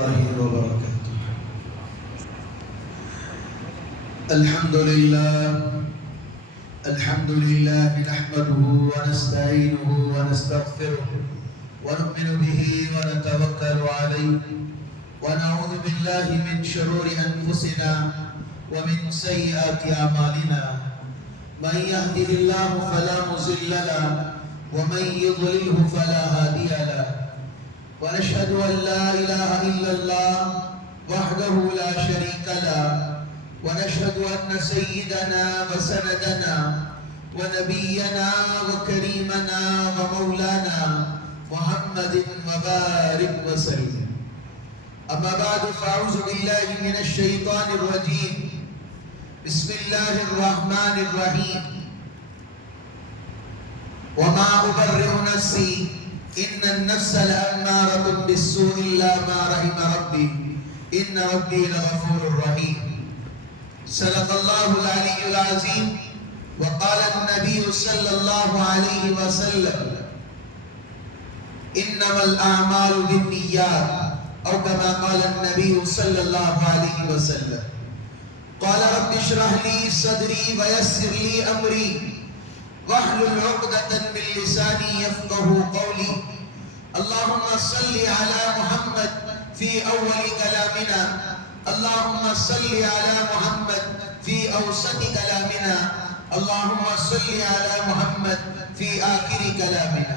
الله وبركاته. الحمد لله نحمده ونستعينه ونستغفره ونؤمن به ونتوكل عليه ونعوذ بالله من شرور أنفسنا ومن سيئات أعمالنا. من يهده الله فلا مضل له ومن يضلله فلا هادي له. ونشهد أن لا إله إلا الله وحده لا شريك له ونشهد أن سيدنا وسندنا ونبينا وكريمنا ومولانا محمد وبارك وسلم. أما بعد فأعوذ بالله من الشيطان الرجيم. بسم الله الرحمن الرحيم. وما أبرئ نفسي إن النفس لأمارة بالسوء إلا ما رحم ربي إن ربي لغفور رحيم. صدق الله العلي العظيم. وقال النبي صلى الله عليه وسلم إنما الأعمال بالنيات أو كما قال النبي صلى الله عليه وسلم. قال رب اشرح لي صدري ويسر لي أمري واحلل عقدة من لساني يفقه قولي. اللهم صل على محمد في أول كلامنا. اللهم صل على محمد في أوسط كلامنا. اللهم صل على محمد في آخر كلامنا.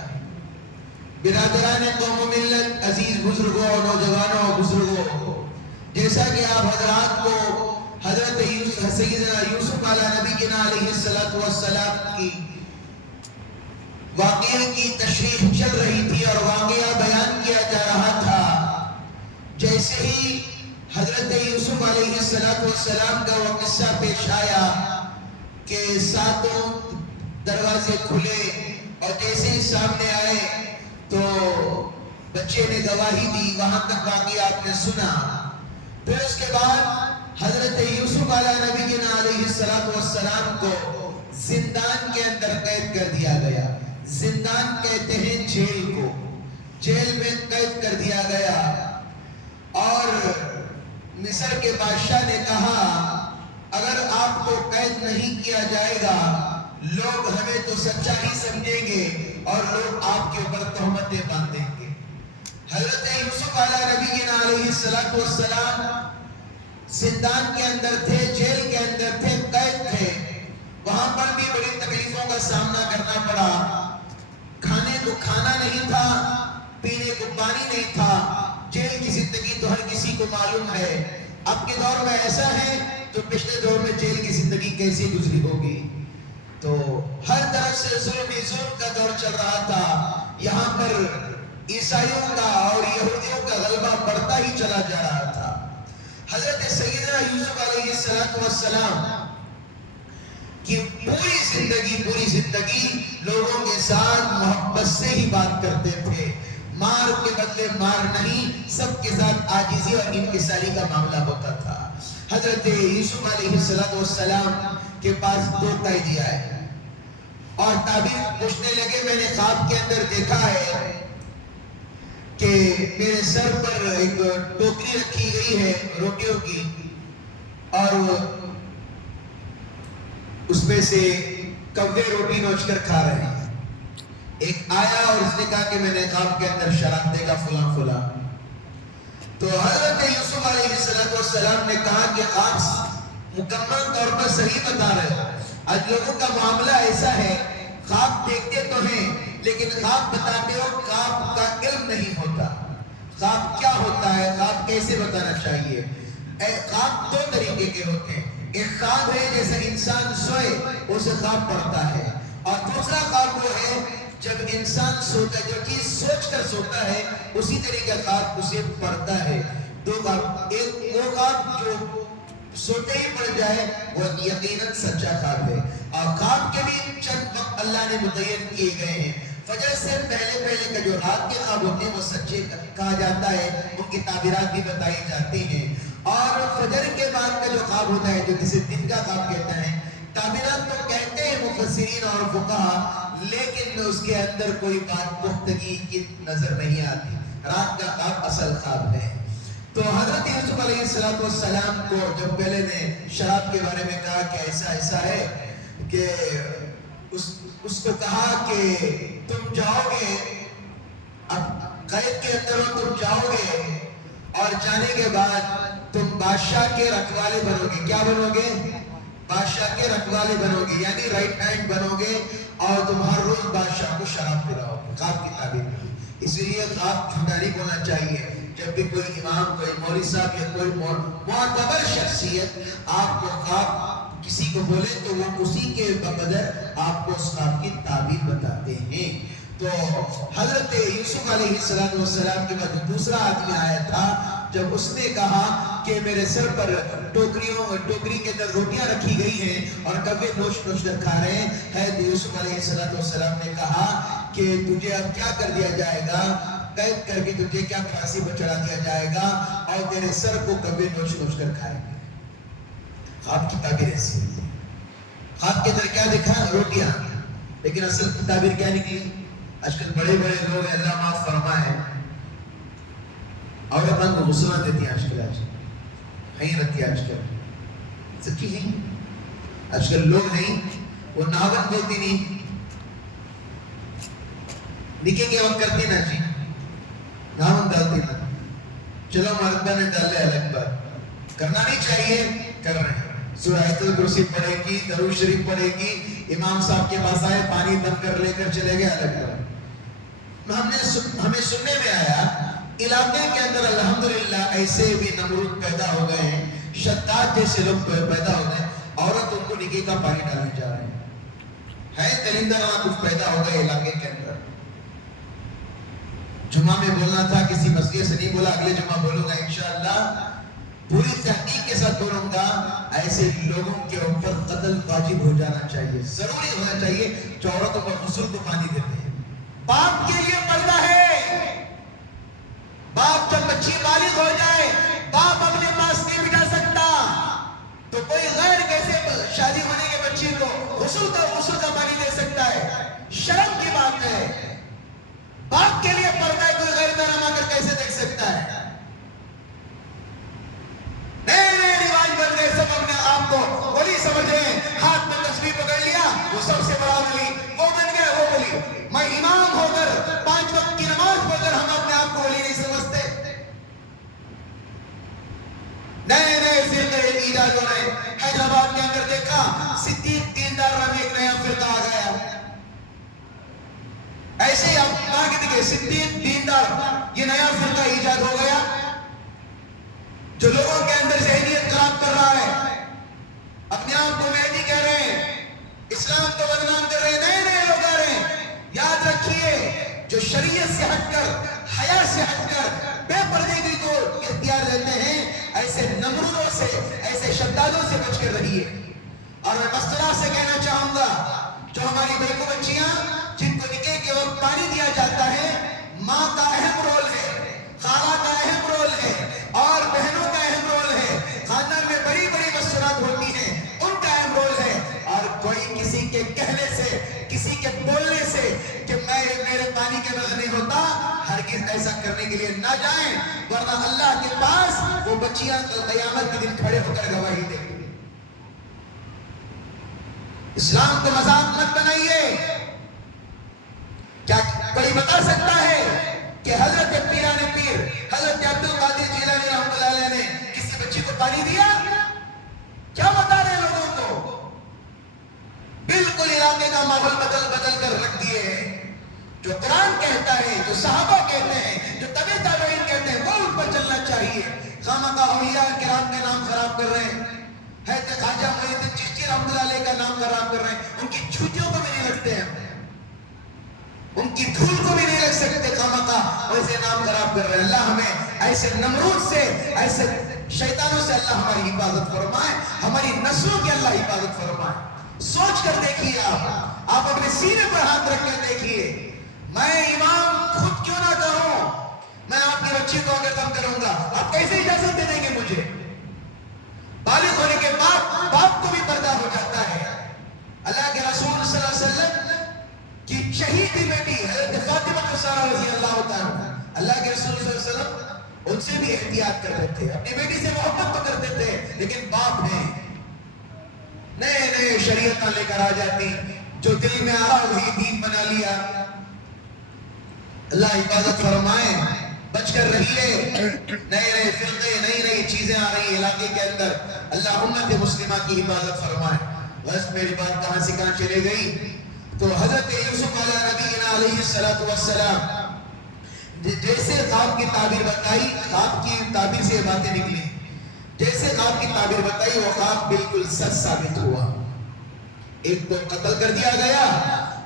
برادران قوم و ملت، عزیز بزرگوں اور نوجوانوں و بزرگوں، جیسا کہ آپ حضرات کو حضرت سیدنا یوسف علیہ نبی علیہ السلام کی واقعے کی تشریح چل رہی تھی اور واقعہ بیان کیا جا رہا تھا. جیسے ہی حضرت یوسف علیہ السلام کا وہ قصہ پیش آیا کہ ساتوں دروازے کھلے اور جیسے ہی سامنے آئے تو بچے نے گواہی دی. وہاں تک واقعہ آپ نے سنا. پھر اس کے بعد حضرت یوسف علیہ نبی علیہ السلام کو زندان کے اندر قید کر دیا گیا. زندان کہتے ہیں جیل کو. جیل میں قید کر دیا گیا اور مصر کے بادشاہ نے کہا اگر آپ کو قید نہیں کیا جائے گا لوگ ہمیں تو سچا ہی سمجھیں گے اور لوگ آپ کے اوپر تہمتیں باندھیں گے. حضرت یوسف علیہ نبی علیہ السلام زندان کے اندر تھے، جیل کے اندر تھے، قید تھے. وہاں پر بھی بڑی تکلیفوں کا سامنا کرنا پڑا. کھانے کو کھانا نہیں تھا، پینے کو پانی نہیں تھا. جیل کی زندگی تو ہر کسی کو معلوم ہے. اب کے دور میں ایسا ہے تو پچھلے دور میں جیل کی زندگی کیسی گزری ہوگی. تو ہر طرف سے ظلم کا دور چل رہا تھا. یہاں پر عیسائیوں کا اور یہودیوں کا غلبہ بڑھتا ہی چلا جا رہا تھا. حضرت سیدنا یوسف علیہ السلام کہ پوری زندگی لوگوں کے ساتھ محبت سے ہی بات کرتے تھے. مار کے بدلے مار نہیں، سب کے ساتھ عاجزی اور انکساری کا معاملہ ہوتا تھا. حضرت یوسف علیہ السلام کے پاس 2 قیدی آئے اور تعبیر پوچھنے لگے میں نے خواب کے اندر دیکھا ہے کہ میرے سر پر ایک ٹوکری رکھی گئی ہے روٹیوں کی اور اس میں سے کوے روٹی نوچ کر کھا رہے ہیں. ایک آیا اور اس نے کہا کہ میں نے خواب کے اندر شراب دے گا فلاں فلاں. تو حضرت یوسف علیہ السلام نے کہا کہ آپ مکمل طور پر صحیح بتا رہے ہو. آج لوگوں کا معاملہ ایسا ہے، خواب دیکھتے تو ہیں لیکن خواب بتاتے ہو خواب کا علم نہیں ہوتا. خواب کیا ہوتا ہے، خواب کیسے بتانا چاہیے. خواب 2 طریقے کے ہوتے ہیں. ایک خواب ہے جیسے انسان سوئے اسے خواب پڑتا ہے، اور دوسرا خواب وہ ہے جب انسان سوتا ہے، جو چیز سوچ کر سوتا ہے اسی طریقے خواب اسے پڑتا ہے. 2 خواب. ایک وہ خواب جو سوتے ہی پڑ جائے وہ یقیناً سچا خواب ہے. اور خواب کے بھی چند وقت اللہ نے متعین کیے گئے ہیں. فجر سے پہلے کا جو رات کے خواب ہوتے ہیں وہ سچے کہا جاتا ہے، ان کی تعبیرات بھی بتائی جاتی ہیں. اور فجر کے بعد کا جو خواب ہوتا ہے جو جسے دن کا خواب کہتے ہیں، تعبیرات تو کہتے ہیں مفسرین اور فقہا، لیکن اس کے اندر کوئی بات پختگی کی نظر نہیں آتی. رات کا خواب اصل خواب ہے. حضرت یوسف علیہ السلام کو جب پہلے نے شراب کے بارے میں کہا کہ ایسا ایسا ہے کہ اس کو کہا کہ تم جاؤ گے، اب قید کے اندر ہو، تم جاؤ گے اور جانے کے بعد تم بادشاہ کے رکھوالے بنو گے۔ کیا بنو گے؟ بادشاہ کے رکھوالے بنو گے، یعنی رائٹ ہینڈ بنو گے، اور تم ہر روز بادشاہ کو شراب پلاؤ گے۔ خواب کی تعبیر میں، اسی لیے خواب جھوٹا نہیں بولنا چاہیے۔ جب بھی کوئی امام، کوئی مولوی صاحب یا کوئی معتبر شخصیت آپ کو خواب کسی کو بولے تو وہ اسی کے بقدر آپ کو اس خواب کی تعبیر بتاتے ہیں۔ تو حضرت یوسف علیہ السلام کے بعد دوسرا آدمی آیا تھا، جب اس نے کہا کہ میرے سر پر ٹوکری کے اندر روٹیاں رکھی گئی ہیں اور کبے نوش کر کھا رہے ہیں، حضرت یوسف علیہ السلام نے کہا کہ تجھے اب کیا کر دیا جائے گا، قید کر کے تجھے کیا پھانسی پر چڑھا دیا جائے گا اور تیرے سر کو کبے نوش کر کھائیں گے۔ خواب کی تعبیر ایسی ہے۔ خواب کے اندر کیا دیکھا؟ روٹیاں، لیکن اصل کی تعبیر کیا نکلی؟ آج کل بڑے بڑے لوگ اللہ معاف فرمائے اور اپن کو غسلہ دیتی ہیں، آج کل نہیں رہتی، آج کل سچی ہے۔ آج کل لوگ نہیں، وہ ناون بولتی نہیں، نکے کے وقت کرتی نا جی، ناون ڈالتی نا، چلو مرتبہ نے ڈال لے، الگ بات، کرنا نہیں چاہیے، کر رہے ہیں۔ سورہ آیت الکرسی پڑھے گی، درود شریف پڑھے گی، امام صاحب کے پاس آئے، پانی دم کر لے کر چلے گئے، الگ بات۔ ہمیں سننے میں آیا علاقے کے اندر الحمدللہ ایسے بھی نمرود پیدا ہو گئے ہیں، شداد جیسے لوگ پیدا ہو گئے، عورت ان کو نکے کا پانی ڈالنے جا رہے ہیں، ہے درندہ نہ کچھ پیدا ہو گئے علاقے کے اندر۔ جمعہ میں بولنا تھا، کسی مسجد سے نہیں بولا، اگلے جمعہ بولوں گا انشاءاللہ، پوری تحقیق کے ساتھ بولوں گا۔ ایسے لوگوں کے اوپر قتل واجب ہو جانا چاہیے، ضروری ہونا چاہیے جو عورتوں پر غسل کو پانی دیتے ہیں۔ باپ کے لیے پردہ ہے، باپ جب بچی بالغ ہو جائے، باپ اپنے پاس نہیں بٹھا سکتا، تو کوئی غیر کیسے شادی ہونے کے بچی کو غسل کا پانی دے سکتا ہے؟ شرم کی بات ہے۔ باپ کے لیے پردہ ہے، کوئی غیر محرم آ کر کیسے دیکھ سکتا ہے؟ نئے رواج بن گئے، سب اپنے آپ کو ولی سمجھ رہے ہیں، ہاتھ میں تصویر پکڑ لیا، وہ سب سے بڑا ولی، وہ بن گئے وہ ولی۔ میں امام ہو کر 5 وقت کی نماز پڑھ کر ہم اپنے آپ کو ولی نہیں سمجھتے۔ نئے فرقے ایجاد ہو رہے۔ حیدرآباد کے اندر دیکھا، صدیق دیندار نام ایک نیا فرقہ آ گیا، ایسے ہی آپ مارکیٹ کے صدیق دیندار یہ نیا فرقہ ایجاد ہو گیا، جو لوگوں کے اندر ذہنیت خراب کر رہا ہے، اپنے آپ کو مہدی کہہ رہے ہیں، اسلام کو بدنام کر رہے ہیں، نئے لوگ آ رہے ہیں۔ یاد رکھیے، جو شریعت سے ہٹ کر، حیا سے ہٹ کر بے پردگی کو اختیار دیتے ہیں، ایسے نمرودوں سے، ایسے شدادوں سے بچ کر رہیے۔ اور میں مسترا سے کہنا چاہوں گا، جو ہماری بیٹو بچیاں جن کو نکاح کے وقت پانی دیا جاتا ہے، ماں کا اہم رول ہے، خالہ کا اہم رول ہے، اور بہنوں کا اہم رول ہے، خاندان میں بڑی بڑی مستورات ہوتی ہیں، ان کا اہم رول ہے۔ اور کوئی کسی کے کہنے سے، کسی کے بولنے سے کہ میرے پانی کے بغیر نہیں ہوتا، ہرگز ایسا کرنے کے لیے نہ جائیں، ورنہ اللہ کے پاس وہ بچیاں قیامت کے دن کھڑے ہو کر گواہی دیں گے۔ اسلام کو مذاق مت بنائیے۔ کیا کوئی بتا سکتا ہے کہ حضرت پیران پیر، حضرت عبد القادر جیلانی رحمۃ اللہ علیہ نے کسی بچی کو پانی دیا؟ کیا بتا رہے ہیں لوگوں کو؟ بالکل علاقے کا ماحول بدل کر رکھ دیے ہیں۔ جو قرآن کہتا ہے، جو صحابہ کہتے ہیں، جو تبع تابعین کہتے ہیں، وہ ان پر چلنا چاہیے۔ خامخواہ اولیاء کرام کا نام خراب کر رہے ہیں، حضرت خواجہ معین الدین چشتی رحمۃ اللہ علیہ کا نام خراب کر رہے ہیں، ان کی چھوٹیوں کو بھی نہیں رکھتے ہیں، ان کی دھول کو بھی نہیں رکھ سکتے، خامخواہ ویسے نام خراب کر رہے ہیں۔ اللہ ہمیں ایسے نمرود سے، ایسے شیطانوں سے اللہ ہماری حفاظت فرمائے، ہماری نسلوں کی اللہ حفاظت فرمائے۔ سوچ کر دیکھیے، آپ اپنے سینے پر ہاتھ رکھ کر دیکھیے، میں امام خود کیوں نہ کروں، میں آپ کی بچی کو اگر دم کروں گا، آپ کیسے اجازت دے دیں گے مجھے؟ بالغ ہونے کے بعد باپ کو بھی پردہ ہو جاتا ہے۔ اللہ کے رسول صلی اللہ علیہ وسلم کی شہیدی بیٹی حضرت فاطمہ الزہرا رضی اللہ تعالیٰ، اللہ کے رسول صلی اللہ علیہ وسلم ان سے بھی احتیاط کرتے کرتے تھے، اپنی بیٹی سے محبت تو کرتے تھے، لیکن باپ ہیں، نئے نئے شریعتیں لے کر آ جاتی، جو دل میں آ رہا وہی دین بنا لیا۔ اللہ حفاظت فرمائے، بچ کر رہیے، نئے نئے فرقے، نئی نئی چیزیں آ رہی ہیں علاقے کے اندر، اللہ امت مسلمہ کی حفاظت فرمائے۔ بس میری بات کہاں سے کہاں چلے گئی؟ تو حضرت یوسف علیہ السلام جیسے خواب کی تعبیر بتائی، خواب کی تعبیر سے یہ باتیں نکلی، جیسے خواب کی تعبیر بتائی وہ خواب بالکل سچ ثابت ہوا۔ ایک کو قتل کر دیا گیا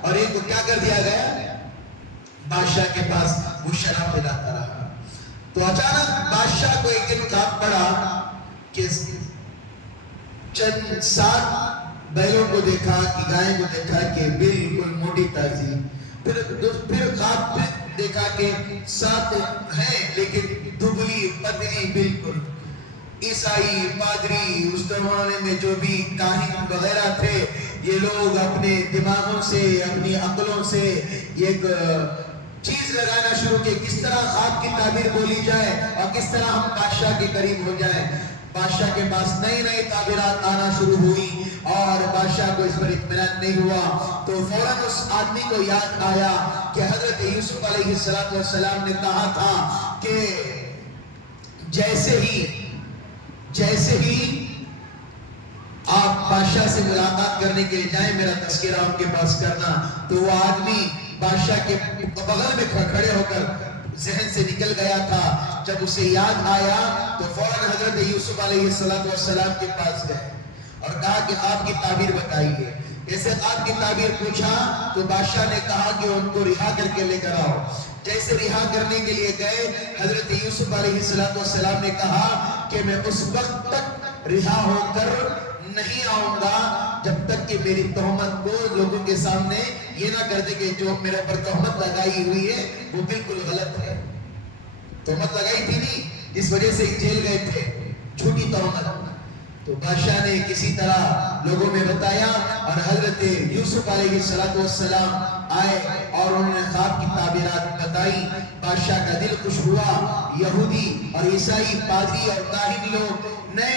اور ایک کو کیا کر دیا گیا؟ بادشاہ کے پاس وہ شراب پلاتا رہا۔ تو اچانک بادشاہ کو ایک دن خواب پڑا کہ چند 7 بیلوں کو دیکھا، کہ گائیں کو دیکھا کہ بالکل موٹی تازی، پھر خواب دیکھا کہ 7 ہیں لیکن دبلی پتلی بالکل۔ عیسائی پادری اس زمانے میں جو بھی کاہن وغیرہ تھے، یہ لوگ اپنے دماغوں سے، اپنی عقلوں سے ایک چیز لگانا شروع کی، کس طرح خواب کی تعبیر بولی جائے اور کس طرح ہم بادشاہ کے قریب ہو جائیں۔ بادشاہ کے پاس نئی نئی تعبیرات آنا شروع ہوئی اور بادشاہ کو اس پر اطمینان نہیں ہوا، تو فوراً اس آدمی کو یاد آیا کہ حضرت یوسف علیہ السلام نے کہا تھا کہ جیسے ہی آپ بادشاہ سے ملاقات کرنے کے لیے جائیں، میرا تذکرہ ان کے پاس کرنا۔ تو وہ آدمی بادشاہ کے بغل میں کھڑے ہو کر ذہن سے نکل گیا تھا۔ جب اسے یاد آیا تو فوراً حضرت یوسف علیہ السلام کے پاس گئے اور کہا کہ آپ کی تعبیر بتائیے۔ جیسے آپ کی تعبیر پوچھا تو بادشاہ نے کہا کہ ان کو رہا کر کے لے کر آؤ۔ جیسے رہا کرنے کے لیے گئے، حضرت یوسف علیہ السلام نے کہا کہ میں اس وقت تک رہا ہو کر نہیں آؤں گا جب تک کہ میری تہمت کو لوگوں کے سامنے یہ نہ کر دے کہ جو میرے پر تہمت لگائی ہوئی ہے وہ بالکل غلط ہے۔ تہمت لگائی تھی نہیں، جس وجہ سے جیل گئے تھے، جھوٹی تہمت۔ تو بادشاہ نے کسی طرح لوگوں میں بتایا اور حضرت یوسف علیہ السلام آئے اور انہوں نے خواب کی تعبیرات بتائی۔ بادشاہ کا دل خوش ہوا۔ یہودی اور عیسائی پادری اور کاہن لوگ نئی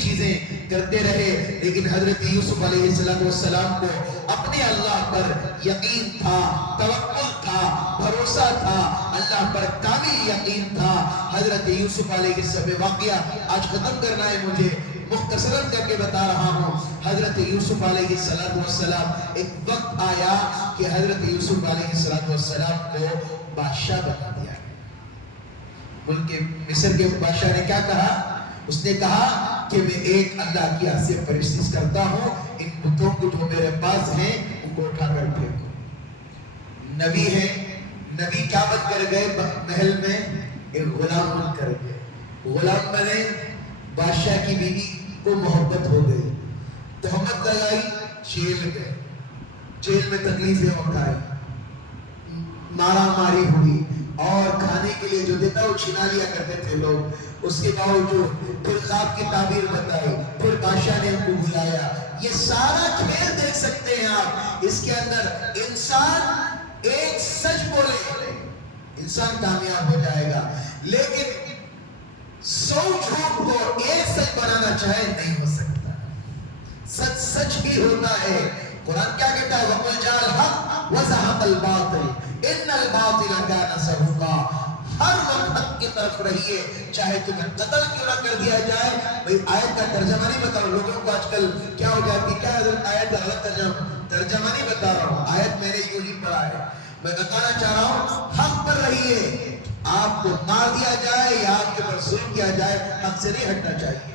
چیزیں کرتے رہے، لیکن حضرت یوسف علیہ السلام کو اپنے اللہ پر یقین تھا، توکل تھا، بھروسہ تھا، اللہ پر کامل یقین تھا۔ حضرت یوسف علیہ السلام واقعہ آج ختم کرنا ہے، مجھے مختصراً کر کے بتا رہا ہوں۔ حضرت یوسف علیہ السلام ایک وقت آیا کہ حضرت یوسف علیہ السلام کو بادشاہ بنا دیا۔ ملک مصر کے بادشاہ نے کیا کہا؟ اس نے کہا کہ میں ایک اللہ کی حیثیت پرستش کرتا ہوں، ان بتوں کو جو میرے پاس ہیں ان کو اٹھا کر پھینکو۔ نبی ہے، نبی کیا بن کر گئے محل میں؟ ایک غلام بن کر گئے۔ غلام بنے، بادشاہ کی بیوی کو محبت ہو گئی، تہمت لگائی، جیل گئے، جیل میں تکلیفیں اٹھائی، مارا ماری ہوئی اور کھانے کے لیے جو دیتا وہ چھنا لیا کرتے تھے لوگ۔ اس کے باوجود پھر خواب کی تعبیر بتائی، پھر بادشاہ نے ان کو بلایا۔ یہ سارا کھیل دیکھ سکتے ہیں آپ، اس کے اندر انسان ایک سچ بولے انسان کامیاب ہو جائے گا، لیکن 100 جھوٹ کو ایک سچ بنانا چاہے نہیں ہو سکتا۔ سچ سچ ہی ہوتا ہے۔ قرآن کیا کہتا ہے؟ وَقُلْ جَاءَ الْحَقُّ وَزَهَقَ الْبَاطِلُ إِنَّ الْبَاطِلَ كَانَ زَهُوقًا۔ ہر وقت حق کی طرف رہیے، چاہے تمہیں قتل کیوں نہ کر دیا جائے۔ بھئی آیت کا ترجمہ نہیں بتا رہا ہوں، لوگوں کو آج کل کیا ہو جاتی ہے، کیا حضرت آیت کا غلط ترجمہ نہیں بتا رہا ہوں، آیت میں نے یوں ہی پڑھا ہے۔ میں بتانا چاہ رہا ہوں حق پر رہیے، آپ کو مار دیا جائے یا آپ کے پر ظلم کیا جائے، حق سے نہیں ہٹنا چاہیے۔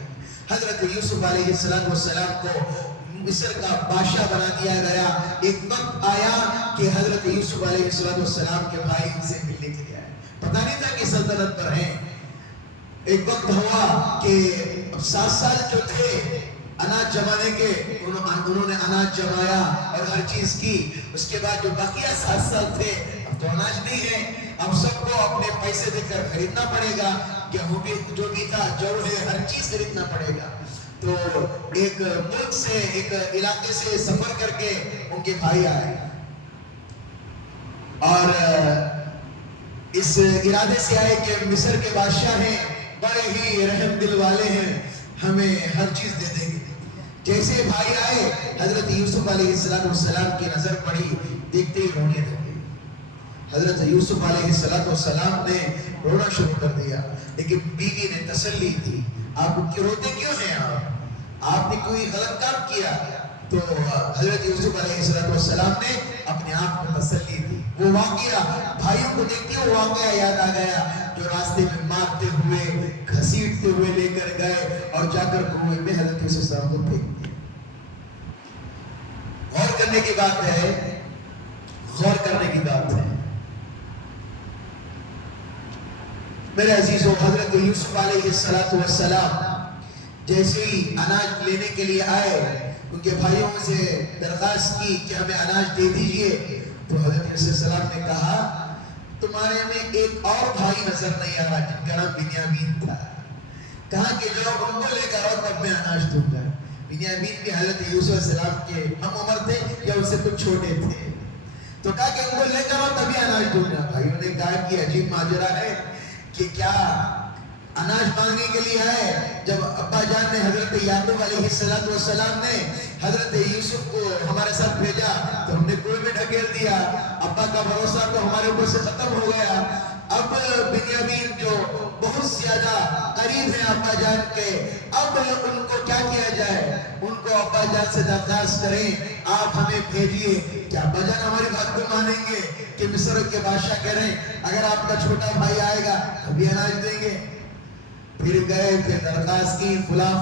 حضرت یوسف علیہ السلام کو مصر کا بادشاہ بنا دیا گیا۔ ایک وقت آیا کہ حضرت یوسف علیہ السلام کے بھائی ان سے ملنے کے لیے آئے، پتہ نہیں تھا کہ سلطنت پر ہیں۔ ایک وقت ہوا کہ 7 سال جو تھے اناج جمانے کے، انہوں نے اناج جمایا اور ہر چیز کی۔ اس کے بعد جو بقیہ 7 سال تھے، اب تو اناج نہیں ہے، اب سب کو اپنے پیسے دے کر خریدنا پڑے گا، گیہوں بھی جو بھی تھا، جو ہے ہر چیز خریدنا پڑے گا۔ تو ایک ملک سے، ایک علاقے سے سفر کر کے ان کے بھائی آئے اور اس ارادے سے آئے کہ مصر کے بادشاہ ہیں، بڑے ہی رحم دل والے ہیں، ہمیں ہر چیز دے دیں گے۔ جیسے بھائی آئے، حضرت یوسف علیہ السلام کی نظر پڑی، دیکھتے ہی رونے لگے۔ حضرت یوسف علیہ السلام نے رونا شروع کر دیا، لیکن بیوی نے تسلی دی، آپ روتے کیوں ہیں؟ آپ نے کوئی غلط کام کیا؟ تو حضرت یوسف علیہ السلام نے اپنے آپ کو تسلی دی۔ وہ واقعہ بھائیوں کو دیکھتے وہ واقعہ یاد آ گیا جو راستے میں مارتے ہوئے گھسیٹتے ہوئے لے کر گئے اور جا کر کنویں میں حضرت یوسف صاحب کو پھینک دیا۔ غور کرنے کی بات ہے، غور کرنے کی بات ہے میرے عزیزو۔ حضرت یوسف علیہ السلام جیسے ہی اناج لینے کے لیے آئے، ان کے بھائیوں سے درخواست کی کہ ہمیں اناج دے دیجئے، تو حضرت یوسف السلام نے کہا تمہارے میں ایک اور بھائی نظر نہیں آ رہا جن کا نام بنیامین تھا، کہا کہ جو ان کو لے کر آؤ تب میں اناج دوں گا۔ بنیامین بھی حضرت یوسف السلام کے ہم عمر تھے یا ان سے کچھ چھوٹے تھے، تو کہا کہ ان کو لے کر آؤ تبھی اناج دوں گا۔ بھائیوں نے کہا کہ عجیب ماجرا ہے کہ کیا اناج مانگنے کے لیے آئے؟ جب ابا جان نے حضرت یعقوب علیہ السلام نے حضرت یوسف کو ہمارے ساتھ بھیجا تو ہم نے کنویں میں ڈھکیل دیا، ابا کا بھروسہ تو ہمارے اوپر سے ختم ہو گیا۔ اب بنیامین جو بہت زیادہ قریب ہیں ابا جان کے، اب ان کو کیا کیا جائے؟ ان کو ابا جان سے درخواست کریں آپ ہمیں بھیجیے، کیا ابا جان ہماری بات کو مانیں گے کہ مصر کے بادشاہ کہہ رہے ہیں اگر آپ کا چھوٹا بھائی آئے گا ابھی اناج دیں گے؟ پھر گئے، پھر درخواست کی، فلاں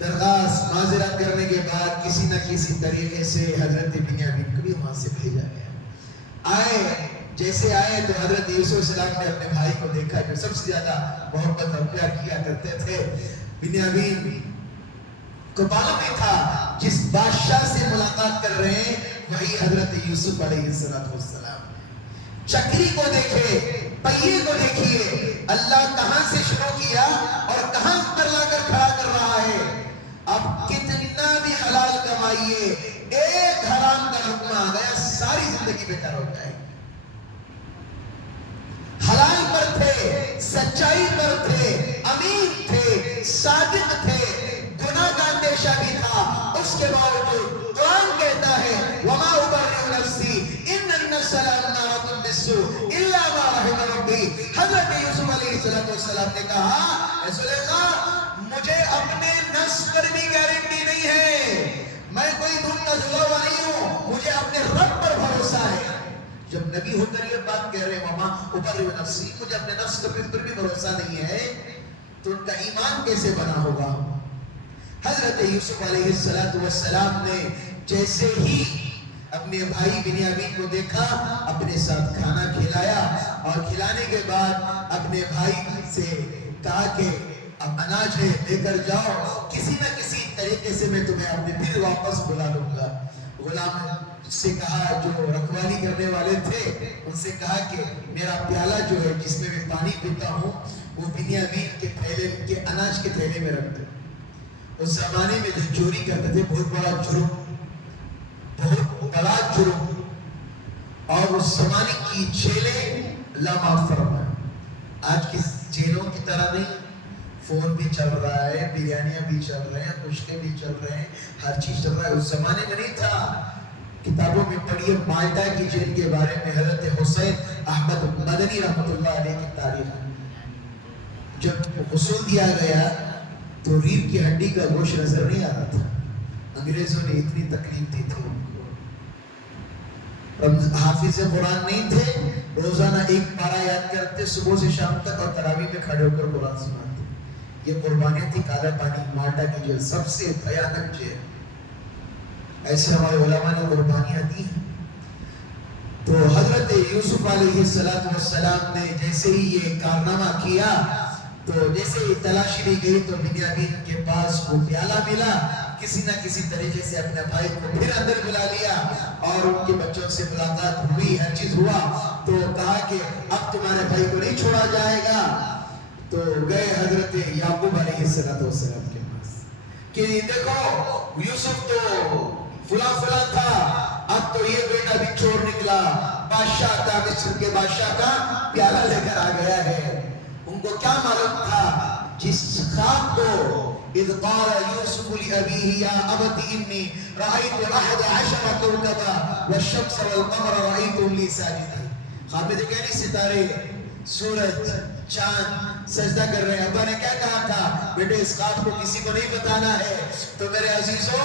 درخواست معذرت کرنے کے بعد کسی نہ کسی طریقے سے حضرت بنیامین کو بھی وہاں سے بھیجا گیا۔ آئے، جیسے آئے تو حضرت یوسف السلام نے اپنے بھائی کو دیکھا جو سب سے زیادہ محبت اور پیار کیا کرتے تھے۔ بنیامین کو معلوم نہیں تھا جس بادشاہ سے ملاقات کر رہے ہیں وہی حضرت یوسف علیہ السلام۔ چکری کو دیکھے، پہیے کو دیکھیے، اللہ کہاں سے شروع کیا اور کہاں پر لا کر کھڑا کر رہا ہے۔ آپ کتنا بھی حلال کمائیے، ایک حرام کا حکم آ گیا ساری زندگی بیکار ہو جائے۔ حلال پر تھے، سچائی پر تھے، امین تھے، صادق تھے، گناہ کا اندیشہ بھی تھا، اس کے باوجود قرآن کہتا ہے وَمَا أُبَرِّئُ نَفْسِي إِنَّ النَّفْسَ لَأَمَّارَةٌ بِالسُّوءِ إِلَّا مَا رَحِمَ رَبِّي۔ حضرت یوسف علیہ السلام نے کہا اے زلیخا مجھے اپنے نفس پر بھی گارنٹی نہیں ہے، میں کوئی دودھ کا دھلا ہوا نہیں ہوں، مجھے اپنے رب پر بھروسہ ہے۔ جب نبی ہو کر یہ بات کہہ رہے وَمَا أُبَرِّئُ نَفْسِي، مجھے اپنے نفس پر بھی بھروسہ نہیں ہے، تو ان کا ایمان کیسے بنا ہوگا؟ حضرت یوسف علیہ السلام نے جیسے ہی اپنے بھائی بنیامین کو دیکھا اپنے ساتھ کھانا کھلایا، اور کھلانے کے بعد اپنے بھائی سے کہا کہ اب اناج ہے لے کر جاؤ، کسی نہ کسی طریقے سے میں تمہیں اپنے پھر واپس بلا لوں گا۔ غلام سے کہا جو رکھوالی کرنے والے تھے ان سے کہا کہ میرا پیالہ جو ہے جس میں میں پانی پیتا ہوں وہ بنیامین کے تھیلے کے اناج کے تھیلے میں رکھ دو۔ اس زمانے میں جو چوری کرتے تھے بہت بڑا جرم، اور اس زمانے کی جیلیں اللہ معاف فرمائے، آج کی جیلوں کی طرح نہیں، فون بھی چل رہا ہے، بریانیاں بھی چل رہے ہیں، کشتے بھی چل رہے ہیں، ہر چیز چل رہا ہے۔ اس زمانے میں نہیں تھا۔ کتابوں میں پڑھیے مالٹا کی جیل کے بارے میں، حضرت حسین احمد مدنی رحمۃ اللہ علیہ کی تاریخ۔ جب غسل دیا گیا تو ریڑھ کی ہڈی کا گوشت نظر نہیں آ رہا تھا، انگریزوں نے اتنی تکلیف دی تھی ان کو۔ حافظ قرآن نہیں تھے، روزانہ ایک پارہ یاد کرتے صبح سے شام تک، اور تراویح میں کھڑے ہو کر قرآن سناتے۔ یہ قربانیاں تھی کالا پانی مالٹا کی جیل، سب سے بھیانک جیل۔ ایسے ہمارے علماء نے قربانیاں دی۔ تو حضرت یوسف علیہ السلام نے جیسے ہی یہ کارنامہ کیا تو جیسے ہی تلاشی لی گئی تو بنیامین کے پاس وہ پیالہ ملا، کسی نہ کسی طریقے سے اپنے بھائی کو پھر اندر بلا لیا، اور ان کے بچوں سے ملاقات ہوئی، ہر چیز ہوا، تو کہا کہ اب تمہارے بھائی کو نہیں چھوڑا جائے گا۔ تو گئے حضرت یعقوب علیہ السلام کے پاس کہ دیکھو یوسف تو فلاں تھا، اب تو یہ بیٹا بھی چور نکلا، بادشاہ کا، مصر کے بادشاہ کا پیالہ لے کر آ گیا ہے۔ ان کو کیا معلوم تھا؟ جس خواب کو اذ قال یوسف لأبیہ یا ابت انی رأیت 11 کوکبا والشمس والقمر رأیتهم لی ساجدین، خواب میں دیکھا نہیں ستارے، سورج، چاند سجدہ کر رہے ہیں۔ ابا نے کیا کہا تھا؟ بیٹے اس خواب کو کسی کو نہیں بتانا ہے۔ تو میرے عزیزو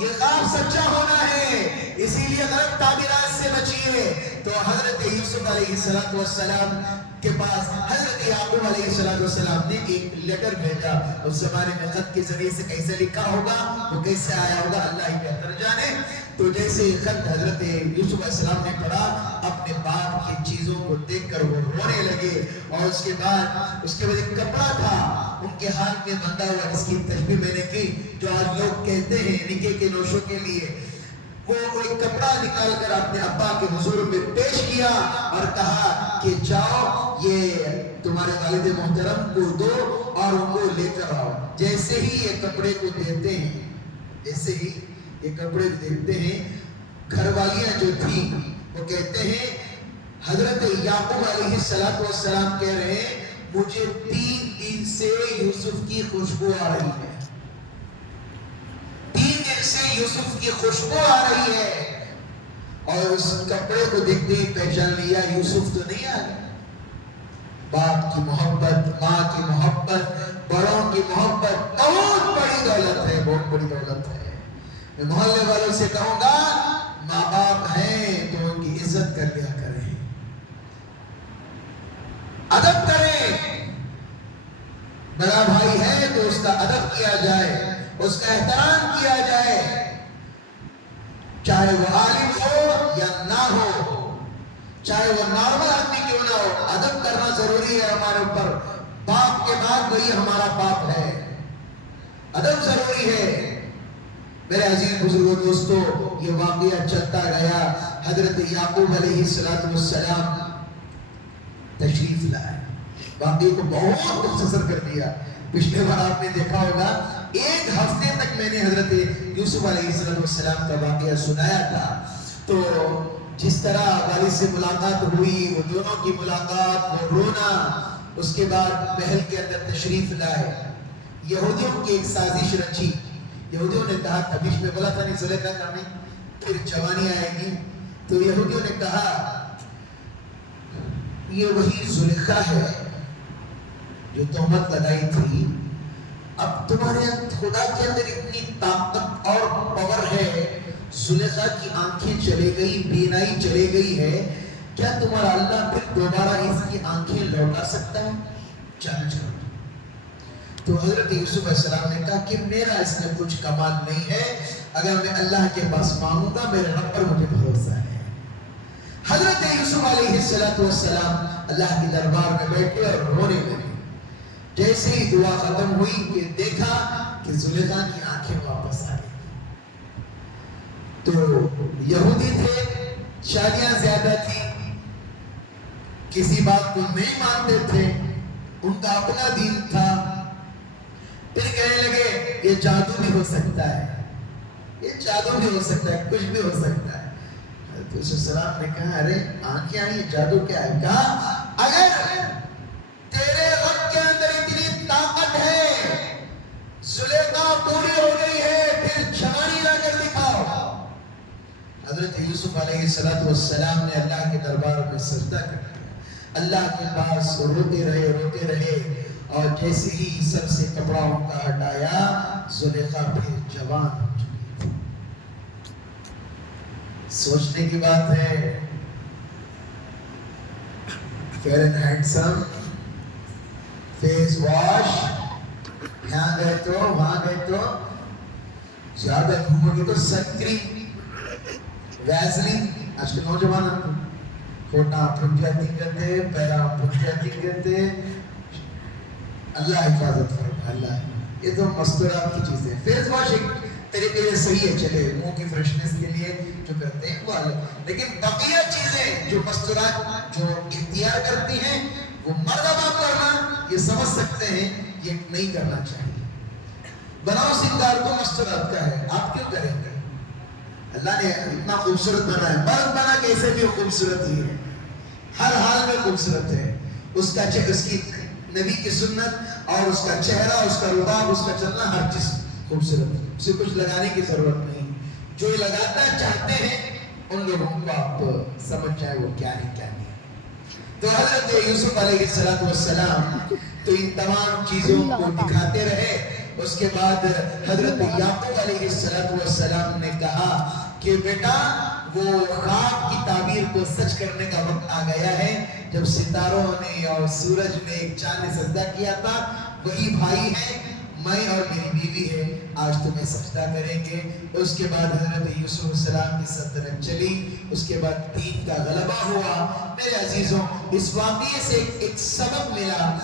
یہ خواب سچا ہونا ہے، اسی لیے غلط تعبیرات سے بچیے۔ تو حضرت یوسف علیہ السلام کے پاس حضرت یعقوب علیہ السلام نے ایک لیٹر بھیجا۔ اس زمانے میں خط کے ذریعے سے کیسے لکھا ہوگا، وہ کیسے آیا ہوگا، اللہ ہی بہتر جانے۔ تو جیسے خط حضرت یوسف علیہ السلام نے پڑھا، اپنے باپ کی چیزوں کو دیکھ کر وہ رونے لگے، اور اس کے بعد اس کے بعد ایک کپڑا تھا ان کے ہاتھ میں بندھا ہوا، جس کی تشبیہ میں نے کی، جو آج لوگ کہتے ہیں نکاح کے نوشوں کے لیے، وہ ایک کپڑا نکال کر اپنے ابا کے حضور میں پیش کیا اور کہا کہ جاؤ یہ تمہارے والد محترم کو دو اور ان کو لے کر آؤ۔ جیسے ہی یہ کپڑے کو دیتے ہیں، جیسے ہی یہ کپڑے دیکھتے ہیں، گھر والیاں جو تھی وہ کہتے ہیں، حضرت یعقوب علیہ السلام کہہ رہے ہیں مجھے 3 دن سے یوسف کی خوشبو آ رہی ہے، 3 دن سے یوسف کی خوشبو آ رہی ہے، اور اس کپڑے کو دیکھتے ہی پہچان لیا یوسف تو نہیں آ گیا۔ باپ کی محبت، ماں کی محبت، بڑوں کی محبت بہت بڑی دولت ہے، بہت بڑی دولت ہے۔ میں محلے والوں سے کہوں گا ماں باپ ہیں تو ان کی عزت کر لیا کریں، ادب کریں، بڑا بھائی ہے تو اس کا ادب کیا جائے، اس کا احترام کیا جائے، چاہے وہ عالم ہو یا نہ ہو، چاہے وہ نارمل آدمی کیوں نہ ہو، ادب کرنا ضروری ہے ہمارے اوپر۔ باپ کے بعد وہی ہمارا باپ ہے، ادب ضروری ہے۔ میرے عزیز بزرگوں دوستو، یہ واقعہ چلتا گیا، حضرت یعقوب علیہ السلام تشریف لائے، واقعے کو بہت مختصر کر دیا۔ پچھلے بار آپ نے دیکھا ہوگا 1 ہفتے تک میں نے حضرت یوسف علیہ السلام کا واقعہ سنایا تھا۔ تو جس طرح والد سے ملاقات ہوئی، وہ دونوں کی ملاقات، وہ رونا، اس کے بعد محل کے اندر تشریف لائے، یہودیوں کی ایک سازش رچی۔ یہودیوں نے کہا، تبیش میں بولا تھا نہیں زلیخا کا نہیں، پھر جوانی آئے گی، تو یہودیوں نے کہا یہ وہی زلیخا ہے جو تہمت لگائی تھی، اب تمہارے خدا کے اندر اتنی طاقت اور پاور ہے، زلیخا کی آنکھیں چلے گئی، بینائی چلے گئی ہے، کیا تمہارا اللہ پھر دوبارہ اس کی آنکھیں لوٹا سکتا ہے؟ چیلنج کرو۔ تو حضرت یوسف علیہ السلام نے کہا کہ میرا اس میں کچھ کمال نہیں ہے، اگر میں اللہ کے پاس مانگوں گا میرے رب پر مجھے بھروسہ ہے۔ حضرت یوسف علیہ السلام اللہ کے دربار میں بیٹھے اور رونے لگے۔ جیسے ہی دعا ختم ہوئی کہ دیکھا کہ زلیخا کی آنکھیں واپس آ گئی۔ تو یہودی تھے، شادیاں زیادہ تھی، کسی بات کو نہیں مانتے تھے، ان کا اپنا دین تھا۔ پھر کہنے لگے یہ جادو بھی ہو سکتا ہے، یہ جادو بھی ہو سکتا ہے، کچھ بھی ہو سکتا ہے۔ حضرت یوسف السلام نے کہا ارے آنکھیں آئی، جادو کیا ہے؟ کہا اگر تیرے رب کے اندر اتنی طاقت ہے، زلیخا پوری ہو گئی ہے، پھر جوانی لا کر دکھاؤ۔ حضرت یوسف علیہ السلام نے اللہ کے دربار میں سجدہ کر دیا، اللہ کے پاس روتے رہے، اور جیسے ہی سر سے کپڑا ان کا ہٹایا، زلیخا پھر جوان ہو چکی تھی۔ سوچنے کی بات ہے، fair and handsome, face wash, یہاں گئے تو وہاں گئے تو، زیادہ گھومو گے تو سن کریم، ویزلین، آج کے نوجوان کوٹا پھنجاتی کرتے، پیرا پھنجاتی کرتے، اللہ حفاظت فرما، اللہ۔ یہ تو مستورات کی چیزیں، فیس واش ایک طریقے سے صحیح ہے، چلے منہ کی فریشنس کے لیے جو کرتے ہیں وہ الگ، لیکن بقیہ چیزیں جو مستورات جو اختیار کرتی ہیں وہ مرد باب کرنا، یہ سمجھ سکتے ہیں یہ نہیں کرنا چاہیے۔ بناؤ سنگار تو مستورات کا ہے، آپ کیوں کریں گے؟ اللہ نے اتنا خوبصورت بنا ہے، مرد بنا کیسے بھی خوبصورت ہی ہے، ہر حال میں خوبصورت ہے. اس کی نبی کی سنت اور اس کا چہرہ، اس کا رباب، اس کا چلنا، ہر چیز خوبصورت ہے. اسے کچھ لگانے کی ضرورت نہیں. جو لگانا چاہتے ہیں ان لوگوں کو آپ سمجھ جائیں وہ کیا ہے کیا نہیں. تو حضرت یوسف علیہ السلام تو ان تمام چیزوں کو دکھاتے رہے. اس کے بعد حضرت یعقوب علیہ السلام نے کہا کہ بیٹا وہ خواب کی تعبیر کو سچ کرنے کا وقت آ گیا ہے. جب ستاروں نے اور سورج نے ایک چاند نے سجدہ کیا تھا، وہی بھائی ہے، میں اور میری بیوی ہے، آج تمہیں سجدہ کریں گے. اس کے بعد حضرت یوسف السلام کی سلطنت چلی. اس کے بعد دین کا غلبہ ہوا. میرے عزیزوں، اس واقعے سے ایک سبق ملا.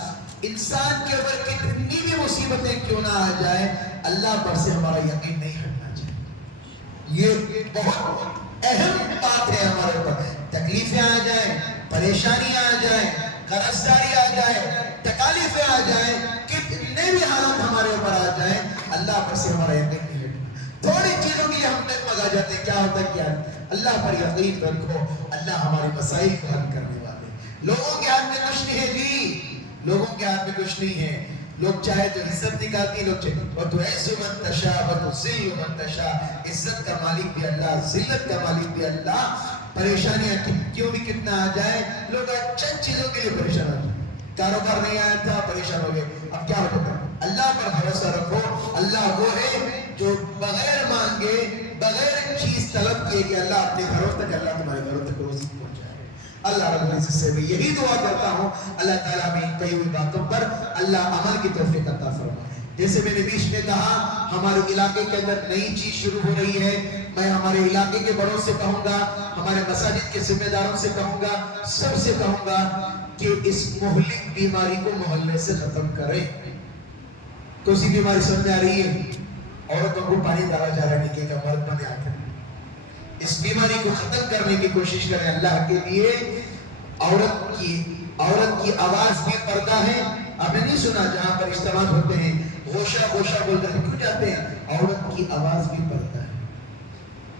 انسان کے اوپر کتنی بھی مصیبتیں کیوں نہ آ جائے، اللہ پر سے ہمارا یقین نہیں ہٹنا چاہیے. یہ بہت اہم بات ہے. ہمارے اوپر تکلیفیں آ جائیں، پریشانی آ جائیں، قرضداری آ جائے، تکالیفیں آ جائیں، کتنے بھی حالات ہمارے اوپر آ جائیں، اللہ پر سے ہمارا یقین نہیں ہٹنا. تھوڑی چیزوں کے لیے ہم ڈگمگا جاتے ہیں، کیا ہوتا کیا ہے. اللہ پر یقین رکھو، اللہ ہمارے مسائل کو حل کرنے والے. لوگوں کے ہاتھ میں کچھ نہیں ہے جی، لوگوں کے ہاتھ میں کچھ نہیں ہے. لوگ چاہے تو عزت نکالتی، لوگ چاہے وَتُعِزُّ مَن تَشَاءُ وَتُذِلُّ مَن تَشَاءُ. عزت کا مالک بھی اللہ، ذلت کا مالک بھی اللہ. پریشانیاں کیوں بھی کتنا آ جائے، لوگ چند چیزوں کے لیے پریشان ہوتے ہیں. کاروبار نہیں آیا تھا، پریشان ہو گئے، اب کیا ہوتا ہے. اللہ پر بھروسہ رکھو. اللہ وہ ہے جو بغیر مانگے، بغیر چیز طلب کیے کہ اللہ اپنے گھروں تک، اللہ تمہارے گھروں تک روزی پہنچائے. اللہ رب العزت سے میں یہی دعا کرتا ہوں، اللہ تعالیٰ میں ان کئی ہوئی باتوں پر اللہ عمل کی توفیق عطا فرمائے. جیسے میں نے بیچ میں کہا، ہمارے علاقے کے اندر نئی چیز شروع ہو رہی ہے. میں ہمارے علاقے کے بڑوں سے کہوں گا، ہمارے مساجد کے ذمہ داروں سے کہوں گا، سب سے کہوں گا کہ اس مہلک بیماری کو محلے سے ختم کریں. کوئی بیماری سمجھ میں آ رہی ہے، عورتوں کو پانی ڈالا جا رہا ہے نکے کا، مرد بنے آتے ہیں. اس بیماری کو ختم کرنے کی کوشش کریں. اللہ کے لیے عورت کی آواز بھی پردہ ہے. آپ نے نہیں سنا جہاں پر اجتماع ہوتے ہیں غوشہ غوشہ بول کر کیوں جاتے ہیں؟ عورت کی آواز بھی پردہ ہے،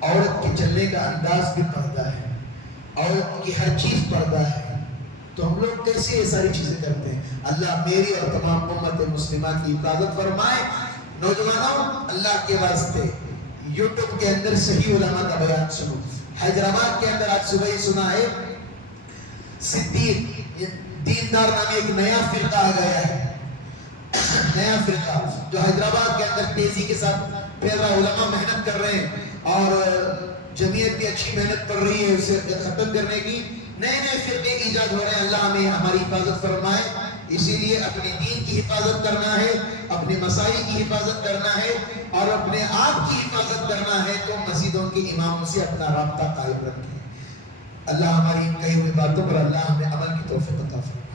عورت کے چلنے کا انداز بھی پردہ ہے، عورت کی ہر چیز پردہ ہے. تو ہم لوگ کیسے یہ ساری چیزیں کرتے ہیں؟ اللہ میری اور تمام امت مسلمہ کی حفاظت فرمائے. نوجوانوں، اللہ کے واسطے یوٹیوب کے اندر صحیح علماء کا بیان سنو. حیدرآباد کے اندر آج صبح ہی سنا ہے، صدیق دیندار نامی ایک نیا فرقہ آ گیا ہے. نیا فرقہ جو حیدرآباد کے اندر تیزی کے ساتھ پھیل رہا. علماء محنت کر رہے ہیں اور جمعیت بھی اچھی محنت کر رہی ہے اسے ختم کرنے کی. نئے نئے فرقے ایجاد ہو رہے ہیں. اللہ ہمیں ہماری حفاظت فرمائے. اسی لیے اپنے دین کی حفاظت کرنا ہے، اپنے مسائل کی حفاظت کرنا ہے اور اپنے آپ کی حفاظت کرنا ہے. تو مسجدوں کے اماموں سے اپنا رابطہ قائم رکھیں. اللہ ہماری ان کہی ہوئی باتوں پر اللہ ہمیں عمل کی توفیق عطا فرمائے.